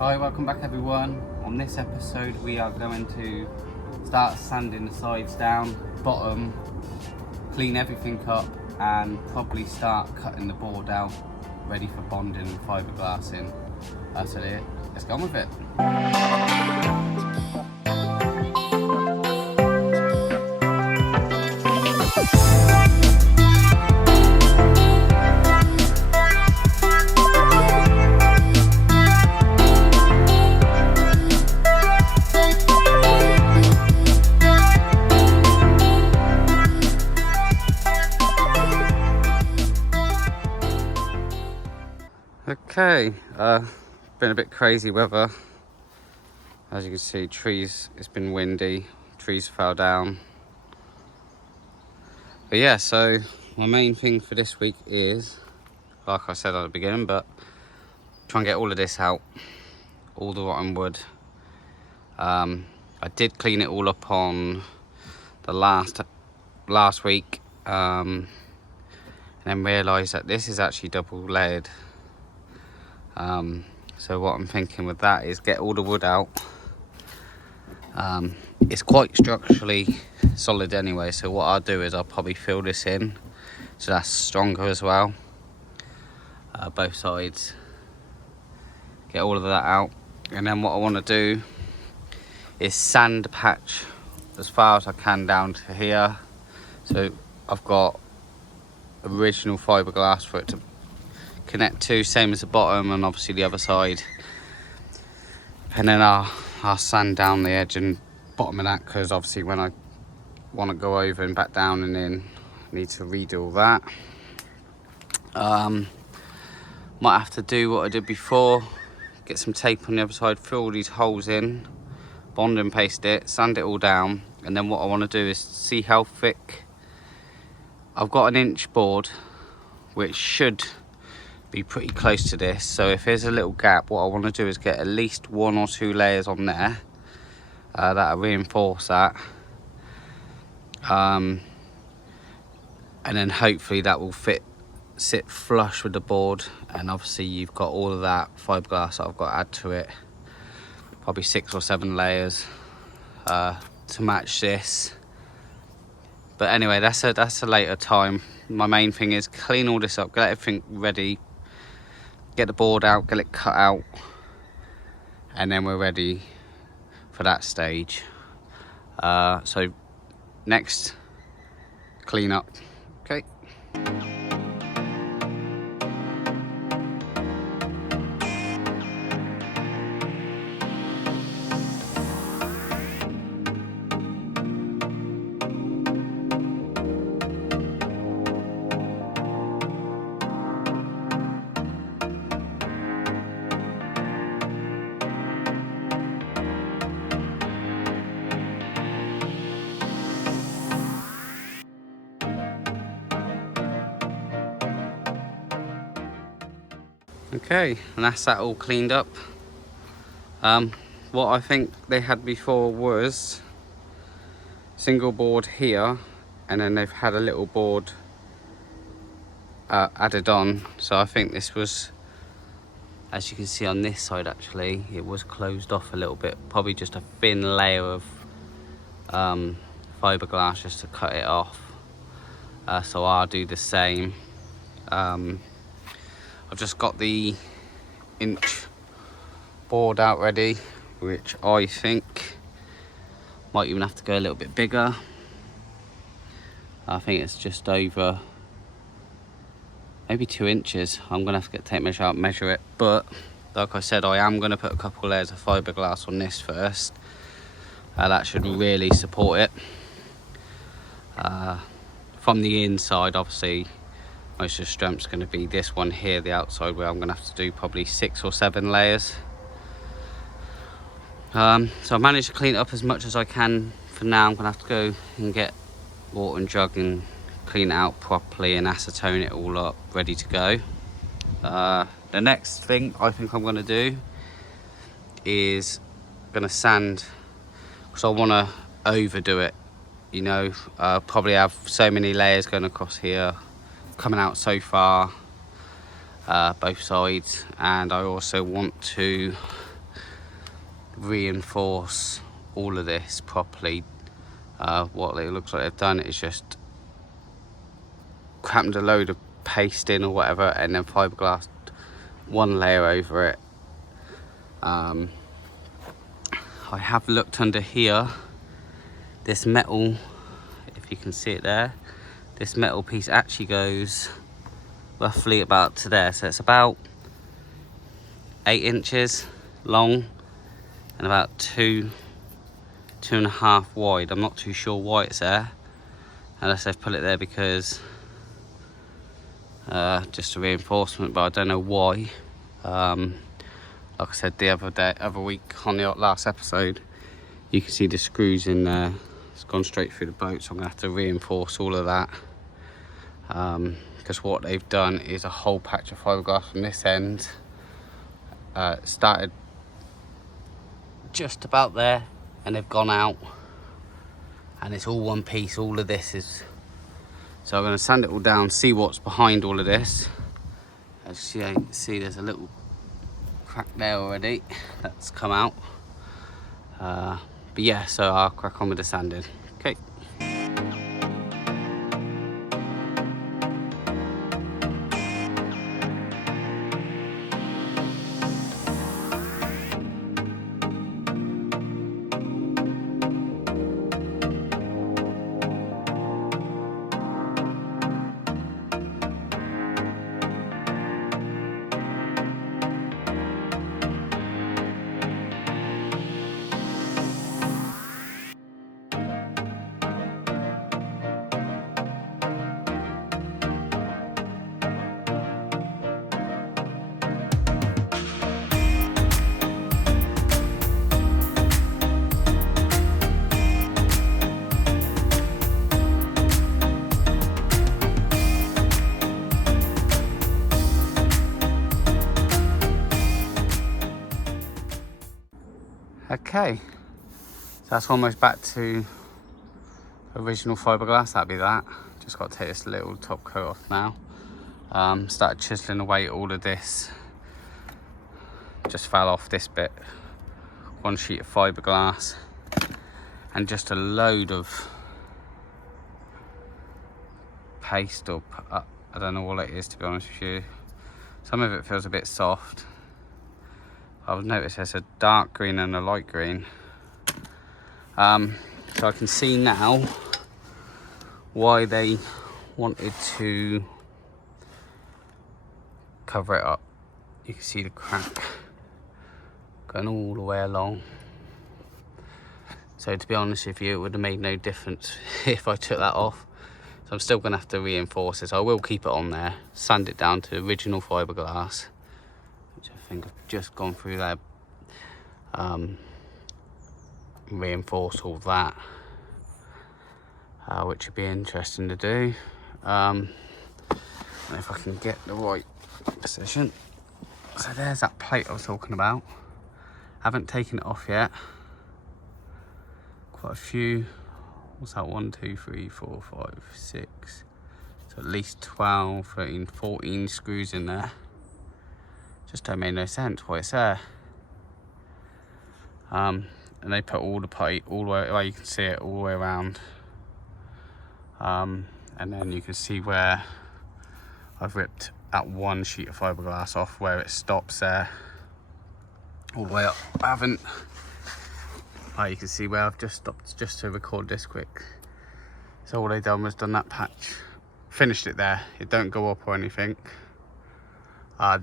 Hi, welcome back everyone. On this episode we are going to start sanding the sides down, bottom, clean everything up and probably start cutting the board out ready for bonding and fiberglassing. So let's go on with it. Okay, been a bit crazy weather. As you can see, it's been windy, trees fell down. But yeah, so my main thing for this week is, like I said at the beginning, but try and get all of this out, all the rotten wood. I did clean it all up on the last week, and then realised that this is actually double layered. So what I'm thinking with that is get all the wood out. It's quite structurally solid anyway, so what I'll do is I'll probably fill this in so that's stronger as well, both sides. Get all of that out, and then what I want to do is sand the patch as far as I can down to here, so I've got original fiberglass for it to connect to, same as the bottom and obviously the other side. And then I'll sand down the edge and bottom of that, because obviously when I want to go over and back down and in, I need to redo all that. Might have to do what I did before, get some tape on the other side, fill all these holes in, bond and paste it, sand it all down, and then what I want to do is see how thick. I've got an inch board which should be pretty close to this, so if there's a little gap, what I want to do is get at least 1 or 2 layers on there that'll reinforce that, and then hopefully that will sit flush with the board. And obviously you've got all of that fiberglass that I've got to add to it, probably 6 or 7 layers to match this. But anyway, that's a later time. My main thing is clean all this up, get everything ready, get the board out, get it cut out, and then we're ready for that stage. So next, clean up. Okay. Okay, and that's that all cleaned up. What I think they had before was single board here, and then they've had a little board added on. So I think this was, as you can see on this side, actually it was closed off a little bit, probably just a thin layer of fiberglass just to cut it off. So I'll do the same. I've just got the inch board out ready, which I think might even have to go a little bit bigger. I think it's just over maybe 2 inches. I'm gonna have to take measure out, measure it. But like I said, I am gonna put a couple layers of fiberglass on this first. That should really support it. From the inside, obviously, most of the strength's going to be this one here, the outside, where I'm going to have to do probably 6 or 7 layers. So I managed to clean it up as much as I can for now. I'm going to have to go and get water and jug and clean it out properly and acetone it all up, ready to go. The next thing I think I'm going to do is going to sand, because I want to overdo it, you know. Probably have so many layers going across here, coming out so far, both sides, and I also want to reinforce all of this properly. What it looks like they've done is just crammed a load of paste in or whatever, and then fiberglass one layer over it. I have looked under here. This metal, if you can see it there, this metal piece actually goes roughly about to there, so it's about 8 inches long and about 2.5 wide. I'm not too sure why it's there, unless they've put it there because just a reinforcement, but I don't know why. Like I said the other week on the last episode, you can see the screws in there. It's gone straight through the boat, so I'm gonna have to reinforce all of that. Because what they've done is a whole patch of fiberglass from this end. Started just about there, and they've gone out, and it's all one piece. All of this is, so I'm going to sand it all down, see what's behind all of this. As you can see, there's a little crack there already that's come out. But yeah, so I'll crack on with the sanding. Okay. Okay, so that's almost back to original fiberglass. That'd be that. Just got to take this little top coat off now. Started chiseling away all of this. Just fell off this bit. One sheet of fiberglass and just a load of paste or I don't know what it is, to be honest with you. Some of it feels a bit soft. I've noticed there's a dark green and a light green. So I can see now why they wanted to cover it up. You can see the crack going all the way along. So to be honest with you, it would have made no difference if I took that off. So I'm still gonna have to reinforce this. I will keep it on there, sand it down to the original fiberglass, which I think I've just gone through there. Reinforce all that, which would be interesting to do. And if I can get the right position. So there's that plate I was talking about. Haven't taken it off yet. Quite a few. What's that? 1, 2, 3, 4, 5, 6. So at least 12, 13, 14 screws in there. Just don't make no sense why it's there. And they put all the plate all the way, well, you can see it all the way around. And then you can see where I've ripped that one sheet of fiberglass off, where it stops there, all the way up. I haven't, you can see where I've just stopped just to record this quick. So all they've done was done that patch, finished it there. It don't go up or anything.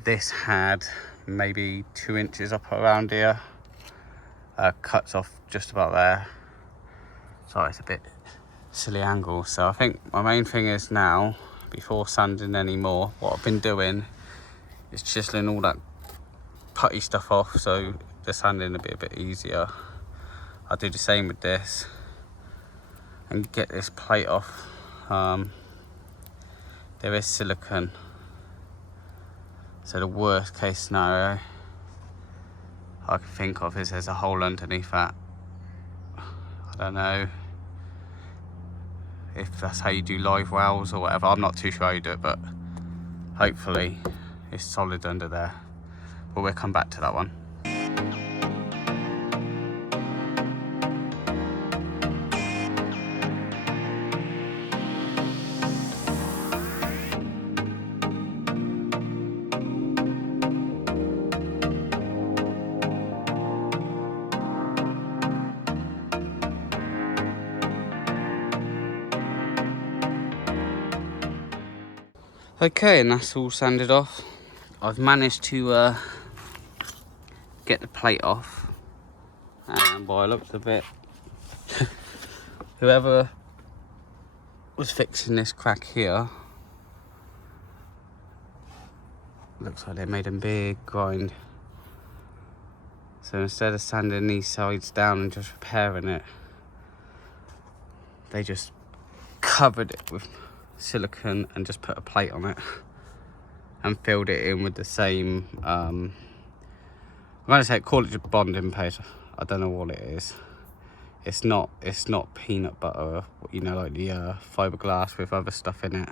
This had maybe 2 inches up around here. Cuts off just about there. So it's a bit silly angle. So I think my main thing is now, before sanding anymore, what I've been doing is chiseling all that putty stuff off, so the sanding will be a bit easier. I'll do the same with this and get this plate off. There is silicone, so the worst case scenario I can think of is there's a hole underneath that. I don't know if that's how you do live wells or whatever. I'm not too sure how you do it, but hopefully it's solid under there. But we'll come back to that one. Okay, and that's all sanded off. I've managed to get the plate off, and by the looks of it, whoever was fixing this crack here, looks like they made a big grind. So instead of sanding these sides down and just repairing it, they just covered it with silicone and just put a plate on it and filled it in with the same I'm gonna say call it just bonding paste. I don't know what it is. It's not peanut butter, you know, like the fiberglass with other stuff in it,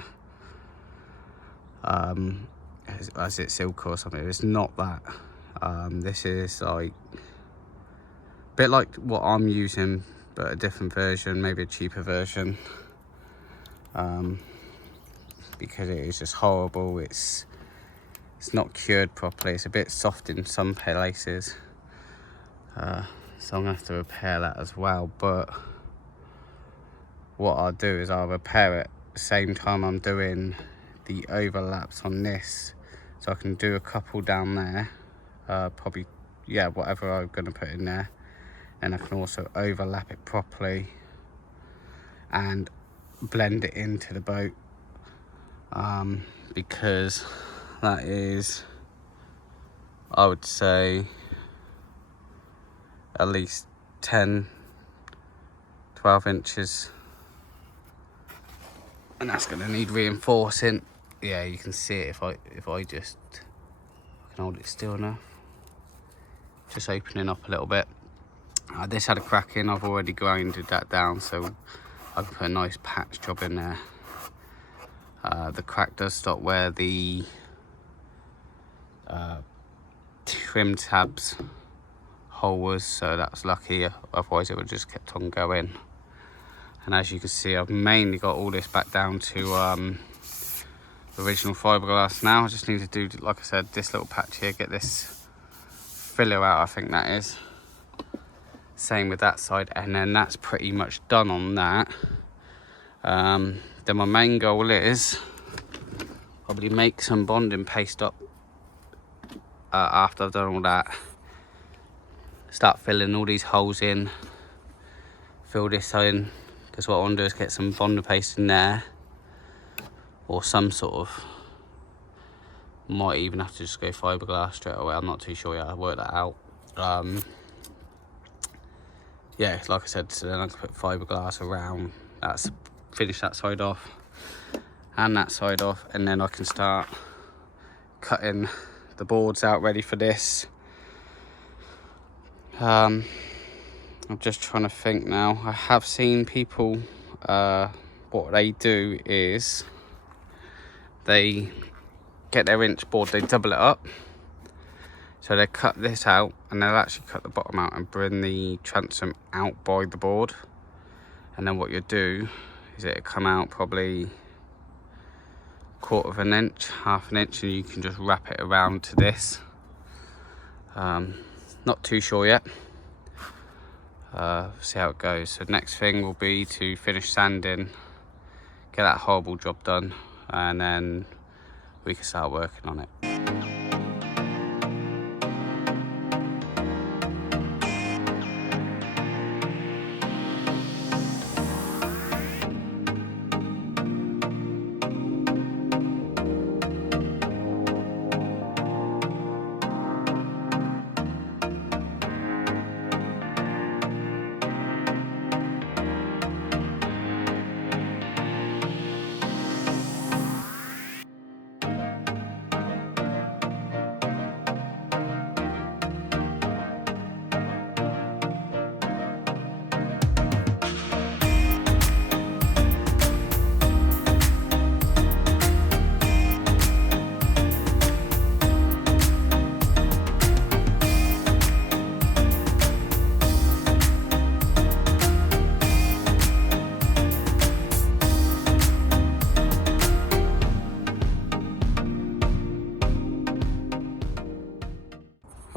as it's silk or something. It's not that. This is like a bit like what I'm using, but a different version, maybe a cheaper version, because it is just horrible. It's not cured properly. It's a bit soft in some places, so I'm gonna have to repair that as well. But what I'll do is I'll repair it at the same time I'm doing the overlaps on this, so I can do a couple down there, probably, yeah, whatever I'm gonna put in there, and I can also overlap it properly and blend it into the boat, because that is, I would say, at least 10-12 inches, and that's going to need reinforcing. Yeah, you can see it if I just can hold it still enough, just opening up a little bit. This had a crack in. I've already grinded that down, so I can put a nice patch job in there. The crack does stop where the trim tabs hole was, so that's lucky, otherwise it would just kept on going. And as you can see, I've mainly got all this back down to original fiberglass now. I just need to do, like I said, this little patch here, get this filler out, I think that is. Same with that side, and then that's pretty much done on that. Then my main goal is probably make some bonding paste up after I've done all that. Start filling all these holes in, fill this in, because what I want to do is get some bonding paste in there, or some sort of, might even have to just go fiberglass straight away. I'm not too sure yet. I'll work that out. Yeah, like I said, so then I can put fiberglass around. That's finish that side off and that side off, and then I can start cutting the boards out ready for this. I'm just trying to think now. I have seen people, what they do is they get their inch board, they double it up, so they cut this out and they'll actually cut the bottom out and bring the transom out by the board, and then what you do is it'll come out probably 1/4 inch, 1/2 inch, and you can just wrap it around to this. Not too sure yet. See how it goes. So next thing will be to finish sanding, get that horrible job done, and then we can start working on it.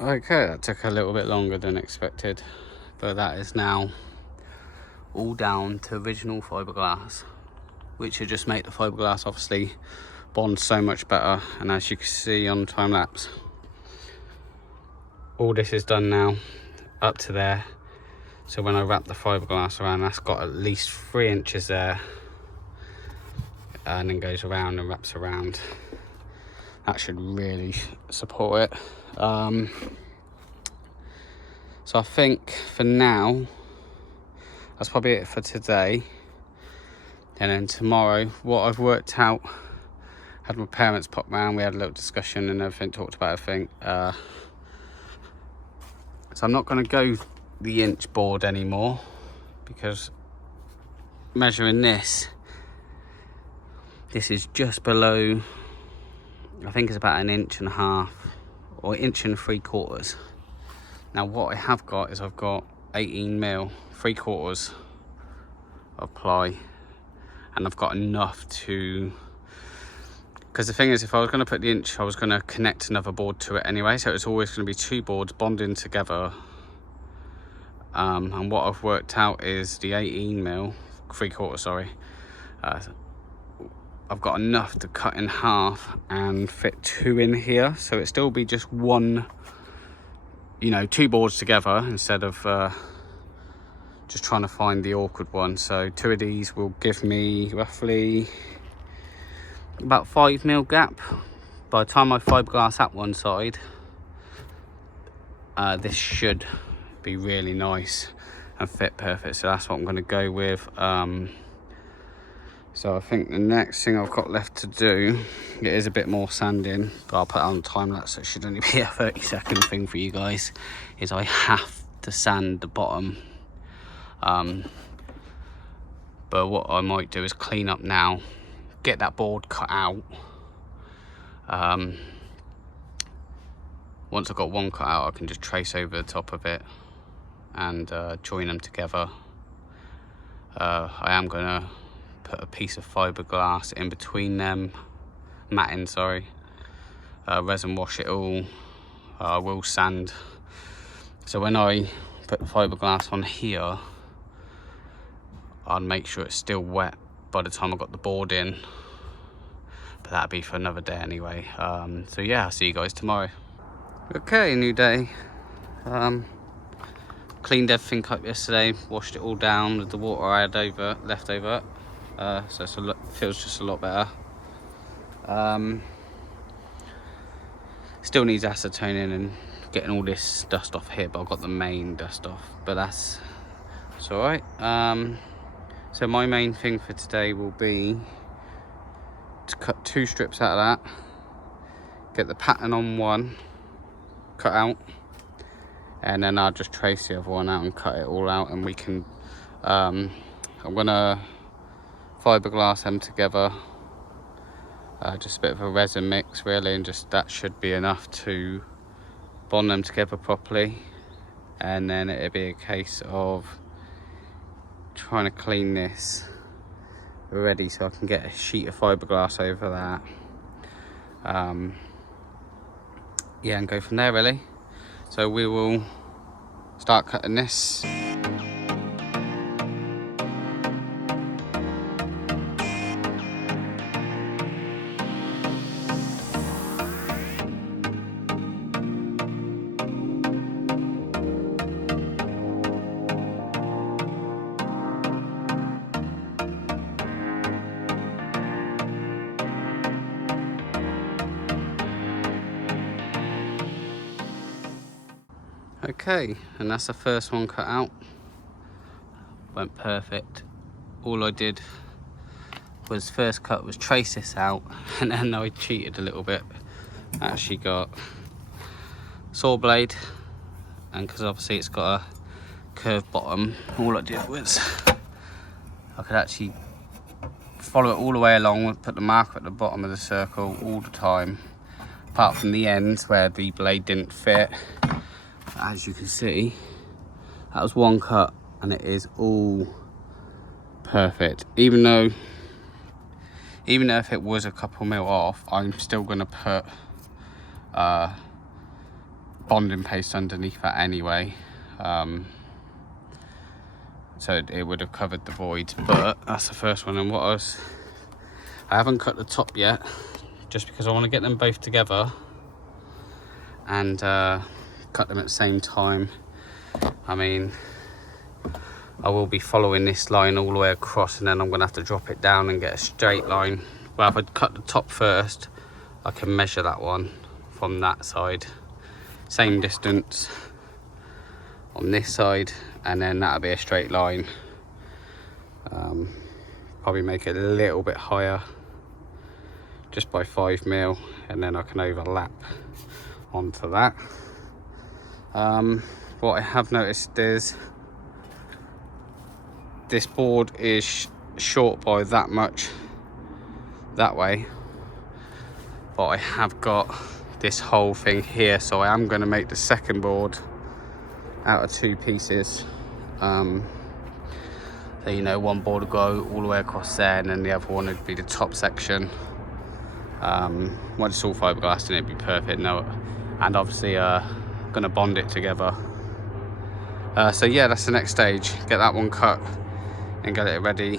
Okay, that took a little bit longer than expected, but that is now all down to original fiberglass, which will just make the fiberglass obviously bond so much better. And as you can see on time lapse, all this is done now up to there. So when I wrap the fiberglass around, that's got at least 3 inches there, and then goes around and wraps around. That should really support it. So I think for now, that's probably it for today. And then tomorrow, what I've worked out, had my parents pop round, we had a little discussion and everything, talked about everything. So I'm not going to go the inch board anymore, because measuring this is just below, I think it's about 1.5 inches or 1.75 inches. Now what I have got is I've got 18mm 3/4 of ply, and I've got enough to, because the thing is, if I was going to put the inch, I was going to connect another board to it anyway, so it's always going to be 2 boards bonding together. And what I've worked out is the 18mm 3/4, sorry, I've got enough to cut in half and fit 2 in here, so it still be just one, you know, 2 boards together instead of just trying to find the awkward one. So 2 of these will give me roughly about 5mm gap. By the time I fiberglass at one side, this should be really nice and fit perfect. So that's what I'm going to go with. So I think the next thing I've got left to do, it is a bit more sanding, but I'll put it on time lapse, so it should only be a 30-second thing for you guys, is I have to sand the bottom. But what I might do is clean up now, get that board cut out. Once I've got one cut out, I can just trace over the top of it and join them together. I am going to put a piece of fiberglass in between them, matting, sorry, resin wash it all. I will sand, so when I put the fiberglass on here, I'll make sure it's still wet by the time I got the board in, but that'll be for another day anyway. So yeah, I'll see you guys tomorrow. Okay, new day. Cleaned everything up yesterday, washed it all down with the water I had left over. So it's feels just a lot better. Still needs acetoning and getting all this dust off here, but I've got the main dust off, but that's all right. So my main thing for today will be to cut 2 strips out of that, get the pattern on one cut out, and then I'll just trace the other one out and cut it all out, and we can I'm gonna fiberglass them together, just a bit of a resin mix really, and just that should be enough to bond them together properly. And then it'll be a case of trying to clean this ready so I can get a sheet of fiberglass over that, yeah, and go from there really. So we will start cutting this. Okay, and that's the first one cut out. Went perfect. All I did was first cut was trace this out, and then I cheated a little bit. Actually got saw blade, and because obviously it's got a curved bottom, all I did was I could actually follow it all the way along, put the marker at the bottom of the circle all the time, apart from the ends where the blade didn't fit. As you can see, that was one cut and it is all perfect. Even though if it was a couple mil off, I'm still going to put bonding paste underneath that anyway, so it would have covered the voids. But that's the first one. And I haven't cut the top yet, just because I want to get them both together and cut them at the same time. I mean, I will be following this line all the way across, and then I'm going to have to drop it down and get a straight line. Well, if I cut the top first, I can measure that one from that side, same distance on this side, and then that'll be a straight line. Probably make it a little bit higher, just by 5mm, and then I can overlap onto that. What I have noticed is this board is short by that much that way, but I have got this whole thing here, so I am going to make the second board out of 2 pieces. So, you know, one board will go all the way across there, and then the other one would be the top section. Once it's all fiberglass, then it'd be perfect. No, and obviously going to bond it together. So yeah, that's the next stage. Get that one cut and get it ready.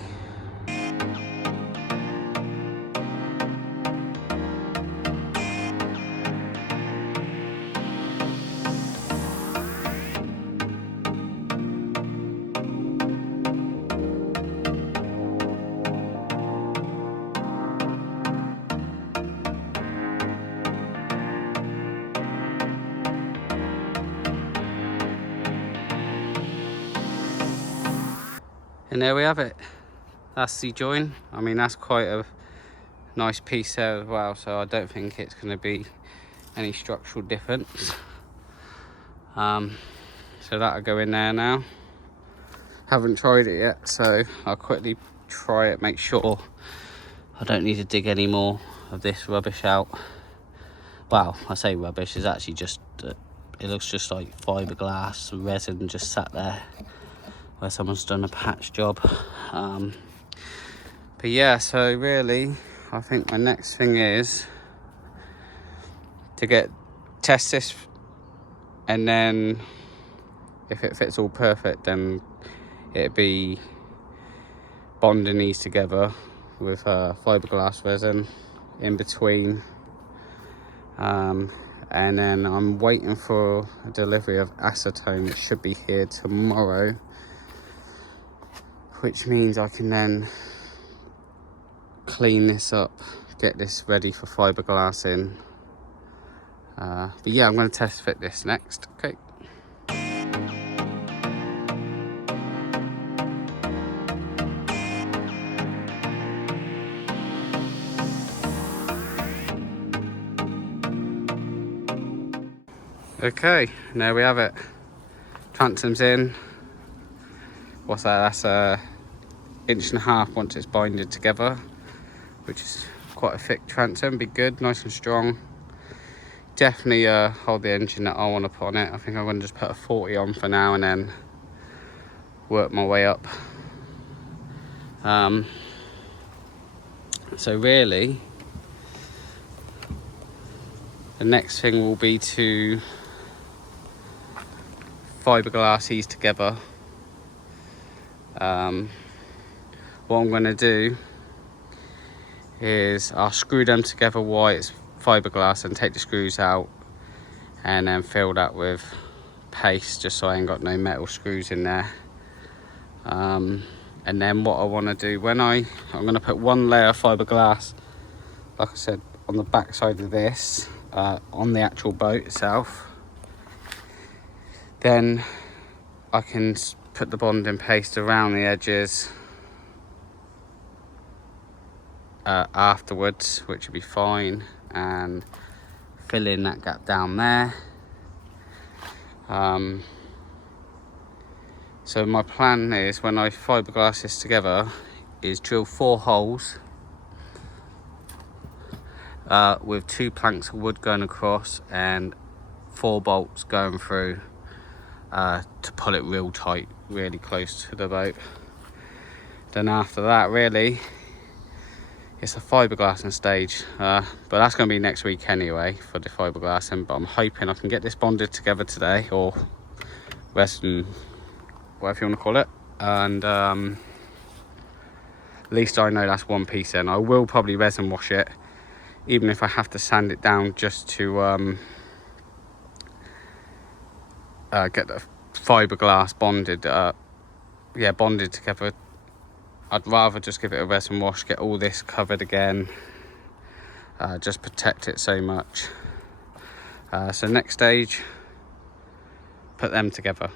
And there we have it. That's the join. I mean, that's quite a nice piece there as well, so I don't think it's going to be any structural difference. So that'll go in there now. Haven't tried it yet, so I'll quickly try it, make sure I don't need to dig any more of this rubbish out. Well, I say rubbish, it's actually just it looks just like fiberglass resin just sat there where someone's done a patch job. But yeah, so really I think my next thing is to test this, and then if it fits all perfect, then it'd be bonding these together with fiberglass resin in between. And then I'm waiting for a delivery of acetone. It should be here tomorrow, which means I can then clean this up, get this ready for fiberglass in. But yeah, I'm going to test fit this next. Okay. Okay, there we have it. Transom's in. What's that? That's a 1.5 inch once it's binded together, which is quite a thick transom. Be good, nice and strong. Definitely hold the engine that I want to put on it. I think I'm going to just put a 40 on for now and then work my way up. So really, the next thing will be to fiberglass these together. What I'm going to do is I'll screw them together while it's fiberglass and take the screws out, and then fill that with paste just so I ain't got no metal screws in there. And then what I want to do, I'm going to put one layer of fiberglass, like I said, on the back side of this, on the actual boat itself. Then I can put the bonding paste around the edges afterwards, which will be fine, and fill in that gap down there. So my plan is, when I fiberglass this together, is drill 4 holes with 2 planks of wood going across and 4 bolts going through to pull it real tight, really close to the boat. Then after that, really, it's a fiberglassing stage, but that's going to be next week anyway for the fiberglassing. But I'm hoping I can get this bonded together today, or resin, whatever you want to call it, and at least I know that's one piece in. I will probably resin wash it even if I have to sand it down just to get the fiberglass bonded bonded together, I'd rather just give it a resin wash, get all this covered again, just protect it so much. So next stage, put them together.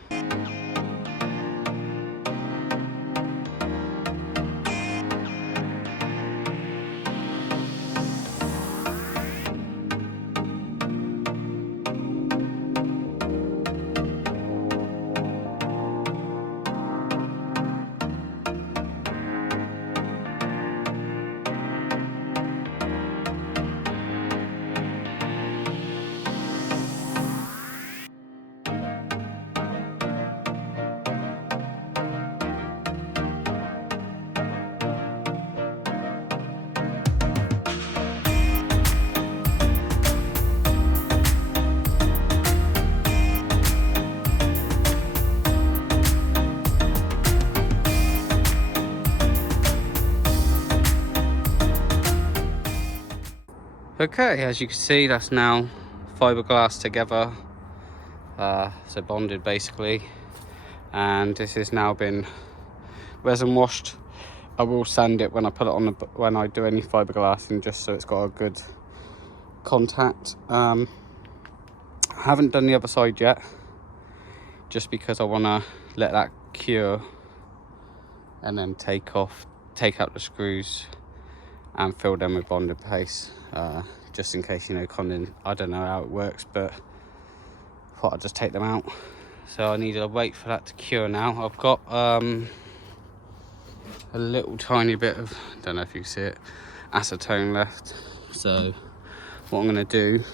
Okay, as you can see, that's now fiberglass together, so bonded basically, and this has now been resin washed. I will sand it when I put it on when I do any fiberglassing, just so it's got a good contact. I haven't done the other side yet, just because I want to let that cure and then take out the screws and fill them with bonded paste, just in case, you know, I don't know how it works, but I thought I'd just take them out. So I need to wait for that to cure now. I've got a little tiny bit of, don't know if you can see it, acetone left. So what I'm going to do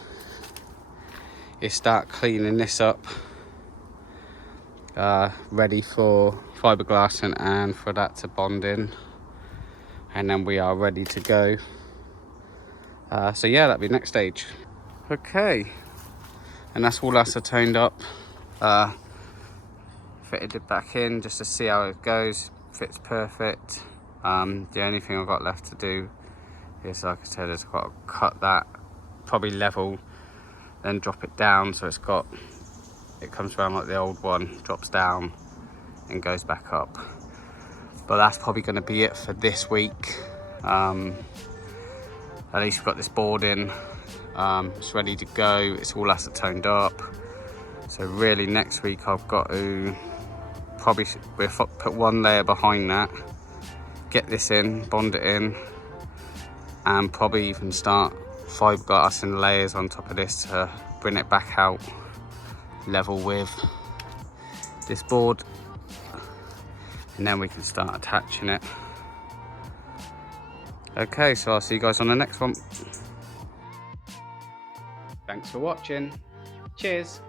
is start cleaning this up, ready for fiberglassing and for that to bond in, and then we are ready to go. So yeah, that'll be next stage. Okay, and that's all acetoned up. Fitted it back in just to see how it goes. Fits perfect. The only thing I've got left to do is, like I said, I've got to cut that probably level, then drop it down so it comes around like the old one, drops down and goes back up. But that's probably going to be it for this week. At least we've got this board in, it's ready to go, it's all acetoned up. So really next week I've got to probably put one layer behind that, get this in, bond it in, and probably even start fiberglassing layers on top of this to bring it back out level with this board, and then we can start attaching it. Okay, so I'll see you guys on the next one. Thanks for watching. Cheers.